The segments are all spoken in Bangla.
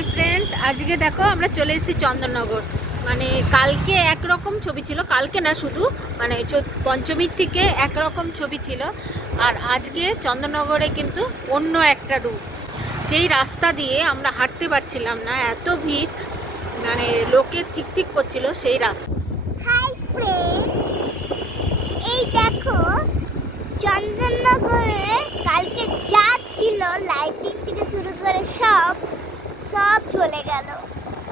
হাই ফ্রেন্ডস, আজকে দেখো আমরা চলে এসেছি চন্দননগর। মানে কালকে একরকম ছবি ছিল, কালকে না শুধু মানে পঞ্চমীর থেকে একরকম ছবি ছিল, আর আজকে চন্দননগরে কিন্তু অন্য একটা রূপ। যেই রাস্তা দিয়ে আমরা হাঁটতে পারছিলাম না, এত ভিড়, মানে লোকে ঠিক ঠিক করছিল সেই রাস্তা। হাই ফ্রেন্ড, এই দেখো চন্দননগরে কালকে যা ছিল লাইটিং থেকে শুরু করে সব চলে গেল,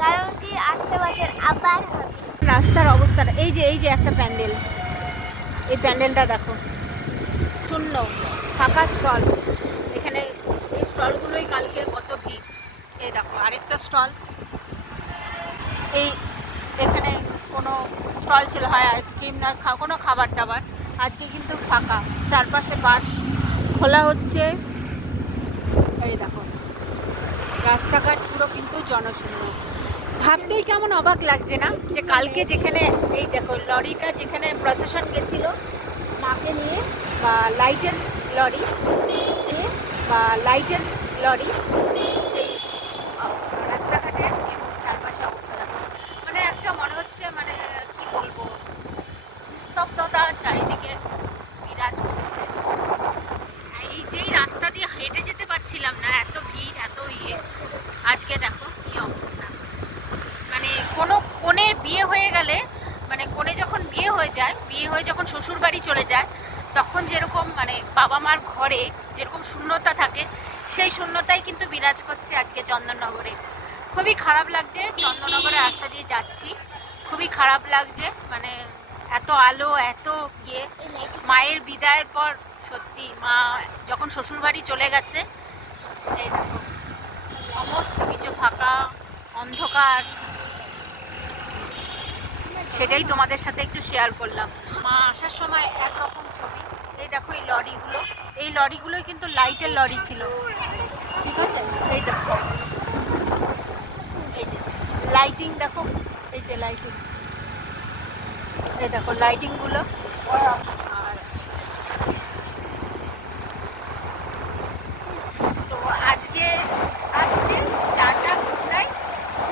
কারণ কি আসছে বছর আবার হবে। রাস্তার অবস্থাটা এই যে একটা প্যান্ডেল, এই প্যান্ডেলটা দেখো, শূন্য ফাঁকা স্টল। এখানে এই স্টলগুলোই কালকে কত ভিড়। এই দেখো আরেকটা স্টল, এই এখানে কোনো স্টল ছিল, হয় আইসক্রিম না কোনো খাবার দাবার। আজকে কিন্তু ফাঁকা, চারপাশে বাস খোলা হচ্ছে। এই দেখো রাস্তাঘাট পুরো কিন্তু জনশূন্য। ভাবতেই কেমন অবাক লাগছে না, যে কালকে যেখানে এই দেখো লরিটা যেখানে প্রসেশন গেছিল মাকে নিয়ে, বা লাইটের লরি, সেই রাস্তাঘাটের এবং চারপাশে অবস্থা দেখো, মানে একটা মনে হচ্ছে মানে কি বলবো, নিস্তব্ধতা চারিদিকে বিরাজ করছে। এই যেই রাস্তা দিয়ে হেঁটে যেতে পারছিলাম না, এত ভিড় এত আজকে দেখো কি অবস্থা। মানে কোনো কনের বিয়ে হয়ে গেলে, মানে কনে যখন বিয়ে হয়ে যখন শ্বশুর বাড়ি চলে যায়, তখন যেরকম মানে বাবা মার ঘরে যেরকম শূন্যতা থাকে, সেই শূন্যতাই কিন্তু বিরাজ করছে আজকে চন্দননগরে। খুবই খারাপ লাগছে, চন্দননগরের রাস্তা দিয়ে যাচ্ছি, খুবই খারাপ লাগছে। মানে এত আলো, এত মায়ের বিদায়ের পর সত্যি মা যখন শ্বশুর বাড়ি চলে গেছে, এই দেখো সমস্ত কিছু ফাঁকা, অন্ধকার। সেটাই তোমাদের সাথে একটু শেয়ার করলাম। মা আসার সময় একরকম ছবি। এই দেখো এই লরিগুলোই কিন্তু লাইটের লরি ছিল, ঠিক আছে? এই দেখো, এই যে লাইটিং দেখো, এই যে লাইটিং, এই দেখো লাইটিংগুলো। আর তো আজকে আসছে, টাটা, গুড নাইট,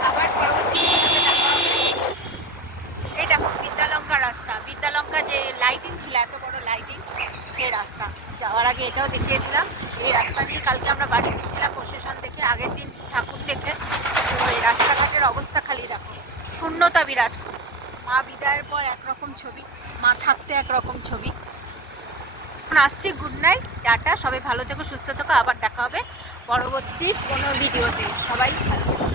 আবার পরবর্তী ভিডিওতে দেখা হবে। এই দেখো বিদ্যালঙ্কা রাস্তা, বিদ্যালঙ্কা যে লাইটিং ছিল, এত বড় লাইটিং, সেই রাস্তা যাওয়ার আগে এটাও দেখিয়ে দিলাম। এই রাস্তা দিয়ে কালকে আমরা বাড়ি ফিরছিলাম প্রসেশন থেকে, আগের দিন ঠাকুর দেখে। তো এই রাস্তাঘাটের অবস্থা খালি দেখো, শূন্যতা বিরাজ করে। মা বিদায়ের পর একরকম ছবি, মা থাকতে একরকম ছবি। এখন আসছি, গুড নাইট, টাটা, সবাই ভালো থেকো, সুস্থ থেকো, আবার দেখা হবে পরবর্তী কোনো ভিডিওতে। সবাই ভালো থেকো।